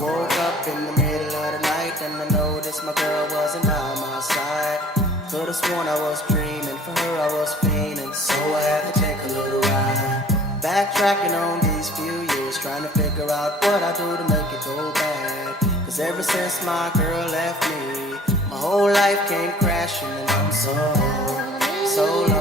woke up in the middle of the night and I noticed my girl wasn't by my side. Could've sworn I was dreaming, for her I was fiending, so I had to take a little ride. Backtracking on these few years, trying to figure out what I do to make it go bad. Cause ever since my girl left me, my whole life came crashing and I'm so lonely.